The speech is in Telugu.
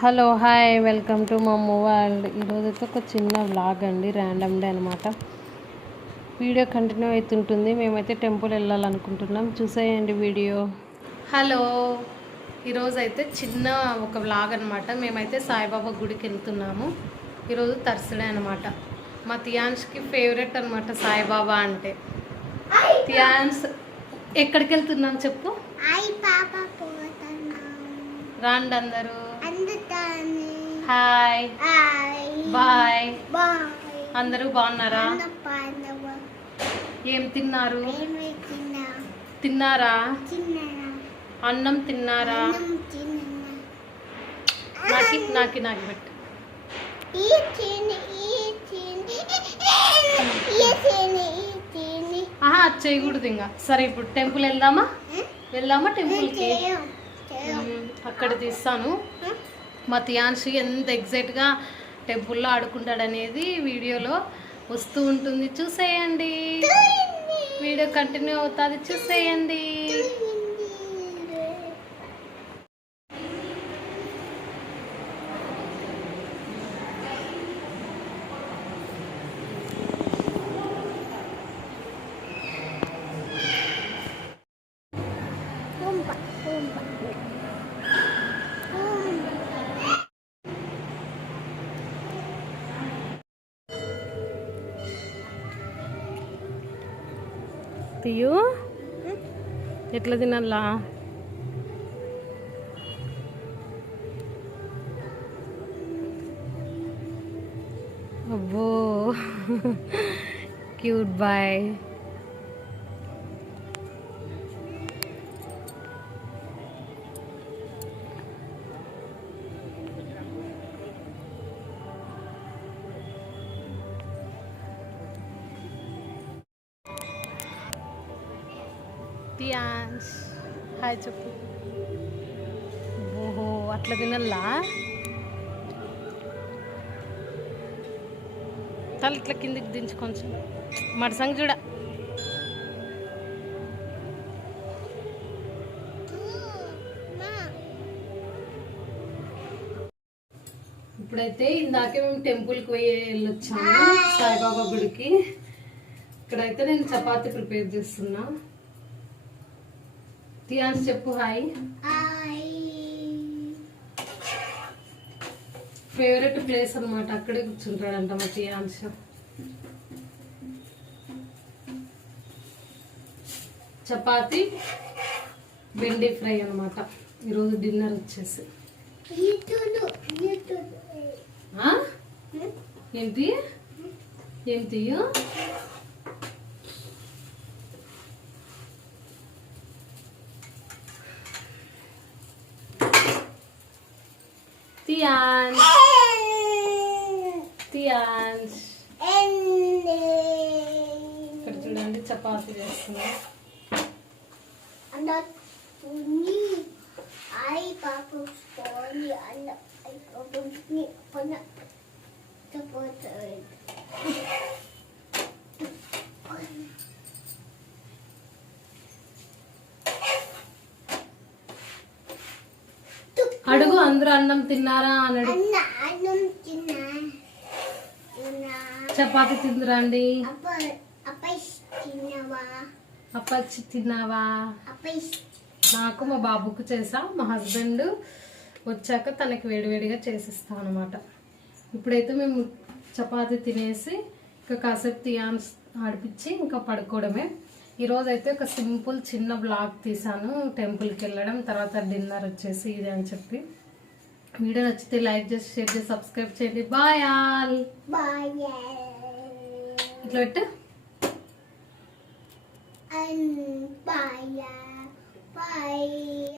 హలో హాయ్ వెల్కమ్ టు మమ్ము వరల్డ్. ఈరోజైతే ఒక చిన్న వ్లాగ్ అండి, ర్యాండమ్ డే అనమాట. వీడియో కంటిన్యూ అవుతుంటుంది. మేమైతే టెంపుల్ వెళ్ళాలనుకుంటున్నాం, చూసేయండి వీడియో. హలో, ఈరోజైతే చిన్న ఒక వ్లాగ్ అనమాట. మేమైతే సాయిబాబా గుడికి వెళ్తున్నాము. ఈరోజు థర్స్డే అనమాట. మా తియాన్స్కి ఫేవరెట్ అనమాట సాయిబాబా అంటే. తియాన్స్ ఎక్కడికి వెళ్తున్నాను చెప్పు. రాండి అందరూ. Hi bye. అందరూ బాగున్నారా? ఏం తిన్నారు? తిన్నారా? అన్నం తిన్నారా? నాకు పెట్టు. చేయకూడదు ఇంకా. సరే ఇప్పుడు టెంపుల్ వెళ్దామా టెంపుల్కి? అక్కడ తీస్తాను. మా తియాన్షి ఎంత ఎగ్జైట్గా టెంపుల్లో ఆడుకుంటాడనేది వీడియోలో వస్తూ ఉంటుంది, చూసేయండి. వీడియో కంటిన్యూ అవుతుంది, చూసేయండి. తీయు ఎట్లా తినాలా? అబ్బో క్యూట్ బాయ్. తియాన్స్ హాయ్ చెప్పు. ఓహో అట్లా తినల్లా? తల ఇట్లా కిందికి దించు కొంచెం. మడసంగ్ చూడ. ఇప్పుడైతే ఇందాకే మేము టెంపుల్కి వెళ్ళొచ్చాము, సాయిబాబా గుడికి. ఇక్కడైతే నేను చపాతీ ప్రిపేర్ చేస్తున్నా. తియాన్స్ చెప్పు హాయ్. ఫేవరెట్ ప్లేస్ అనమాట, అక్కడే కూర్చుంటాడంట మా తియాన్స్. చపాతి బెండి ఫ్రై అనమాట ఈరోజు డిన్నర్ వచ్చేసి. ఏంటి ఏంటి? తియాన్స్ ఇక్కడ చూడండి చపాతీ చేస్తున్నా. అడుగు, అందరూ అన్నం తిన్నారా అని అడుగు. చపాతి తిందురండి. అప్పచ్చి తిన్నావా? నాకు మా బాబుకు చేసా. మా హస్బెండ్ వచ్చాక తనకి వేడివేడిగా చేసిస్తాం అనమాట. ఇప్పుడైతే మేము చపాతి తినేసి ఇంకా కాసేపు తియాన్స్ ఆడిపించి ఇంకా పడుకోవడమే. ఈరోజు అయితే ఒక సింపుల్ చిన్న బ్లాగ్ తీసాను, టెంపుల్కి వెళ్ళడం, తర్వాత డిన్నర్ వచ్చేసి ఇది అని చెప్పి. వీడియో నచ్చితే లైక్ చేసి షేర్ చేసి సబ్స్క్రైబ్ చేయండి. Bye all. ఇట్లా పెట్టు. బాయ్.